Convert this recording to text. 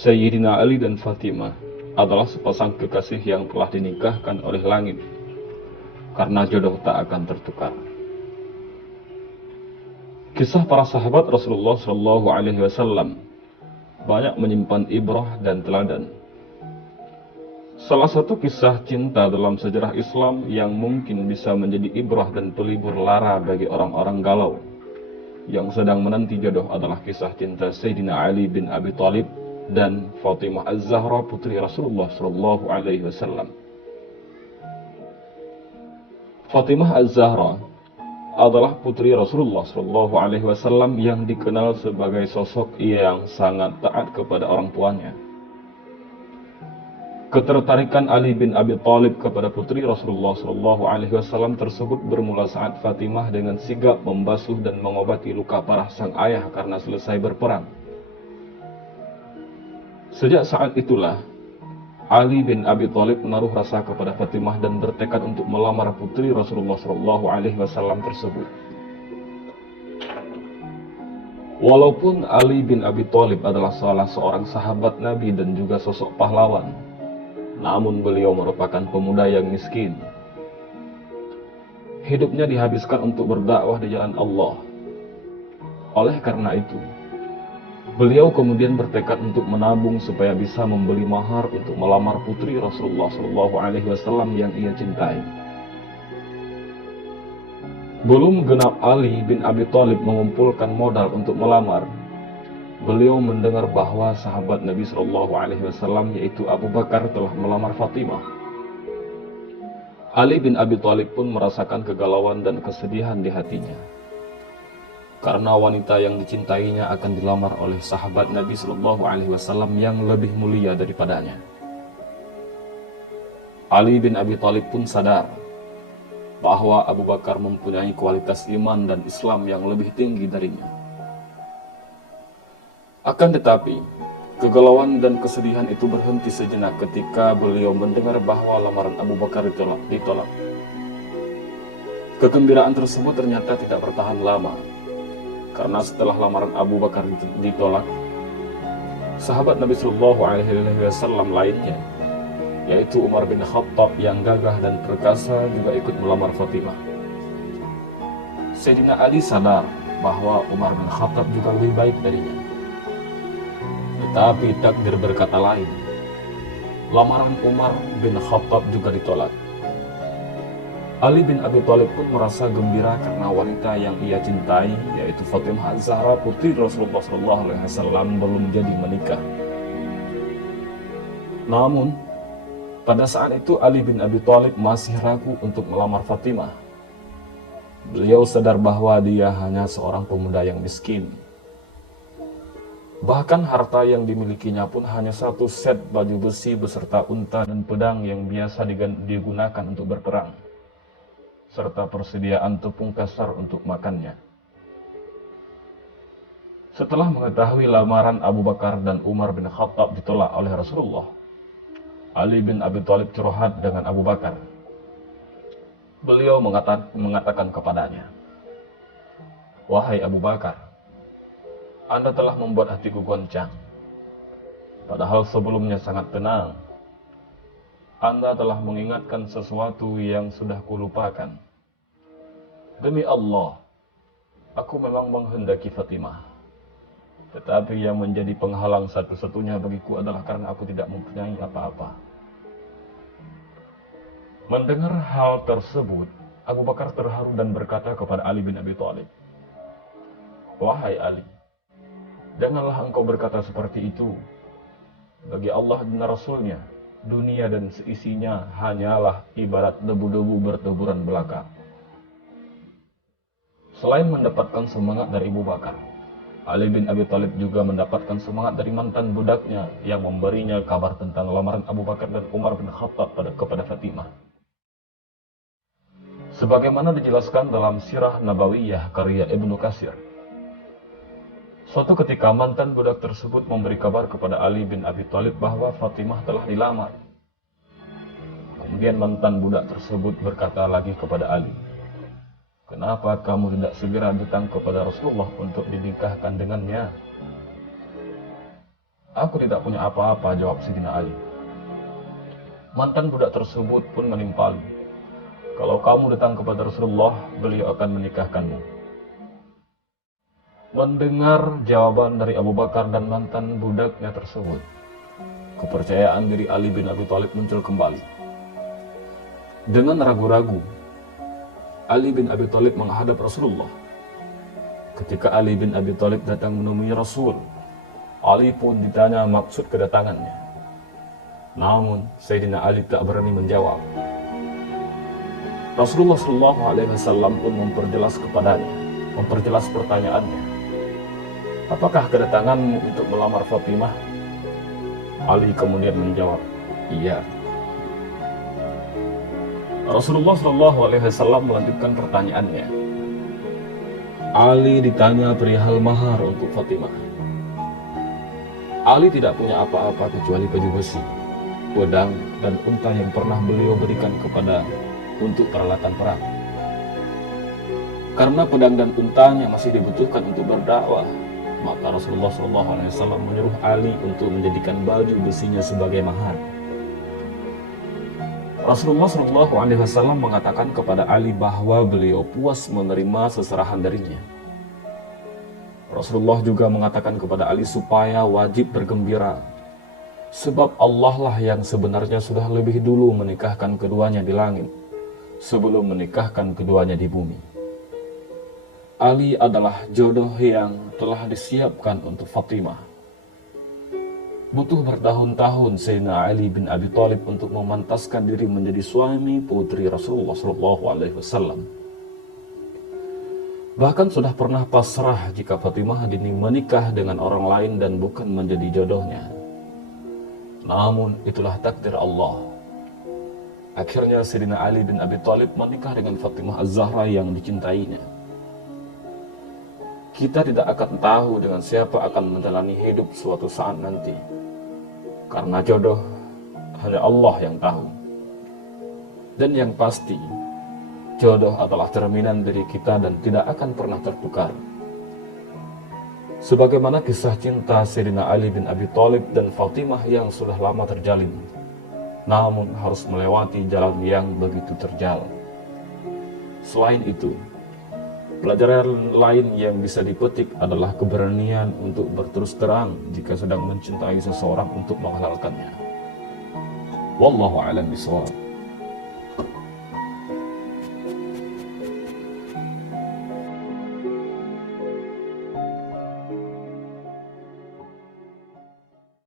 Sayyidina Ali dan Fatimah adalah sepasang kekasih yang telah dinikahkan oleh langit, karena jodoh tak akan tertukar. Kisah para sahabat Rasulullah Shallallahu Alaihi Wasallam banyak menyimpan ibrah dan teladan. Salah satu kisah cinta dalam sejarah Islam yang mungkin bisa menjadi ibrah dan pelibur lara bagi orang-orang galau yang sedang menanti jodoh adalah kisah cinta Sayyidina Ali bin Abi Thalib dan Fatimah Az-Zahra putri Rasulullah Shallallahu Alaihi Wasallam. Fatimah Az-Zahra adalah putri Rasulullah Shallallahu Alaihi Wasallam yang dikenal sebagai sosok yang sangat taat kepada orang tuanya. Ketertarikan Ali bin Abi Thalib kepada putri Rasulullah Shallallahu Alaihi Wasallam tersebut bermula saat Fatimah dengan sigap membasuh dan mengobati luka parah sang ayah karena selesai berperang. Sejak saat itulah, Ali bin Abi Thalib menaruh rasa kepada Fatimah dan bertekad untuk melamar putri Rasulullah Shallallahu Alaihi Wasallam tersebut. Walaupun Ali bin Abi Thalib adalah salah seorang sahabat Nabi dan juga sosok pahlawan, namun beliau merupakan pemuda yang miskin. Hidupnya dihabiskan untuk berdakwah di jalan Allah. Oleh karena itu, beliau kemudian bertekad untuk menabung supaya bisa membeli mahar untuk melamar putri Rasulullah Shallallahu Alaihi Wasallam yang ia cintai. Belum genap Ali bin Abi Thalib mengumpulkan modal untuk melamar, beliau mendengar bahwa sahabat Nabi Shallallahu Alaihi Wasallam yaitu Abu Bakar telah melamar Fatimah. Ali bin Abi Thalib pun merasakan kegalauan dan kesedihan di hatinya, karena wanita yang dicintainya akan dilamar oleh sahabat Nabi Shallallahu Alaihi Wasallam yang lebih mulia daripadanya. Ali bin Abi Thalib pun sadar bahwa Abu Bakar mempunyai kualitas iman dan Islam yang lebih tinggi darinya. Akan tetapi, kegalauan dan kesedihan itu berhenti sejenak ketika beliau mendengar bahwa lamaran Abu Bakar ditolak. Kegembiraan tersebut ternyata tidak bertahan lama, karena setelah lamaran Abu Bakar ditolak, sahabat Nabi Shallallahu Alaihi Wasallam lainnya, yaitu Umar bin Khattab yang gagah dan perkasa juga ikut melamar Fatimah. Sayyidina Ali sadar bahwa Umar bin Khattab juga lebih baik darinya. Tetapi takdir berkata lain. Lamaran Umar bin Khattab juga ditolak. Ali bin Abi Thalib pun merasa gembira karena wanita yang ia cintai, yaitu Fatimah Az-Zahra putri Rasulullah SAW belum jadi menikah. Namun, pada saat itu Ali bin Abi Thalib masih ragu untuk melamar Fatimah. Beliau sadar bahwa dia hanya seorang pemuda yang miskin. Bahkan harta yang dimilikinya pun hanya satu set baju besi beserta unta dan pedang yang biasa digunakan untuk berperang, serta persediaan tepung kasar untuk makannya. Setelah mengetahui lamaran Abu Bakar dan Umar bin Khattab ditolak oleh Rasulullah, Ali bin Abi Thalib curhat dengan Abu Bakar. Beliau mengatakan kepadanya, "Wahai Abu Bakar, Anda telah membuat hatiku goncang. Padahal sebelumnya sangat tenang. Anda telah mengingatkan sesuatu yang sudah kulupakan. Demi Allah, aku memang menghendaki Fatimah. Tetapi yang menjadi penghalang satu-satunya bagiku adalah karena aku tidak mempunyai apa-apa." Mendengar hal tersebut, Abu Bakar terharu dan berkata kepada Ali bin Abi Thalib, "Wahai Ali, janganlah engkau berkata seperti itu. Bagi Allah dan Rasul-Nya, dunia dan seisinya hanyalah ibarat debu-debu berteburan belaka." Selain mendapatkan semangat dari Abu Bakar, Ali bin Abi Thalib juga mendapatkan semangat dari mantan budaknya yang memberinya kabar tentang lamaran Abu Bakar dan Umar bin Khattab kepada Fatimah. Sebagaimana dijelaskan dalam Sirah Nabawiyah karya Ibnu Katsir, suatu ketika mantan budak tersebut memberi kabar kepada Ali bin Abi Thalib bahwa Fatimah telah dilamar. Kemudian mantan budak tersebut berkata lagi kepada Ali, "Kenapa kamu tidak segera datang kepada Rasulullah untuk dinikahkan dengannya?" Aku tidak punya apa-apa, jawab Sayyidina Ali. Mantan budak tersebut pun menimpali, kalau kamu datang kepada Rasulullah, beliau akan menikahkanmu. Mendengar jawaban dari Abu Bakar dan mantan budaknya tersebut, kepercayaan diri Ali bin Abi Thalib muncul kembali. Dengan ragu-ragu, Ali bin Abi Thalib menghadap Rasulullah. Ketika Ali bin Abi Thalib datang menemui Rasul, Ali pun ditanya maksud kedatangannya. Namun Sayyidina Ali tak berani menjawab. Rasulullah SAW pun memperjelas pertanyaannya. Apakah kedatanganmu untuk melamar Fatimah? Ali kemudian menjawab, iya. Rasulullah SAW melanjutkan pertanyaannya. Ali ditanya perihal mahar untuk Fatimah. Ali tidak punya apa-apa kecuali baju besi, pedang, dan unta yang pernah beliau berikan kepada untuk peralatan perang. Karena pedang dan untanya masih dibutuhkan untuk berdakwah, maka Rasulullah SAW menyuruh Ali untuk menjadikan baju besinya sebagai mahar. Rasulullah SAW mengatakan kepada Ali bahwa beliau puas menerima seserahan darinya. Rasulullah juga mengatakan kepada Ali supaya wajib bergembira, sebab Allah lah yang sebenarnya sudah lebih dulu menikahkan keduanya di langit, sebelum menikahkan keduanya di bumi. Ali adalah jodoh yang telah disiapkan untuk Fatimah. Butuh bertahun-tahun Sayyidina Ali bin Abi Thalib untuk memantaskan diri menjadi suami putri Rasulullah SAW. Bahkan sudah pernah pasrah jika Fatimah menikah dengan orang lain dan bukan menjadi jodohnya. Namun itulah takdir Allah. Akhirnya Sayyidina Ali bin Abi Thalib menikah dengan Fatimah Az-Zahra yang dicintainya. Kita tidak akan tahu dengan siapa akan menjalani hidup suatu saat nanti, karena jodoh hanya Allah yang tahu. Dan yang pasti, jodoh adalah cerminan diri kita dan tidak akan pernah tertukar. Sebagaimana kisah cinta Sayyidina Ali bin Abi Thalib dan Fatimah yang sudah lama terjalin, namun harus melewati jalan yang begitu terjal. Selain itu, pelajaran lain yang bisa dipetik adalah keberanian untuk berterus terang jika sedang mencintai seseorang untuk menghalalkannya. Wallahu a'lam bishawab.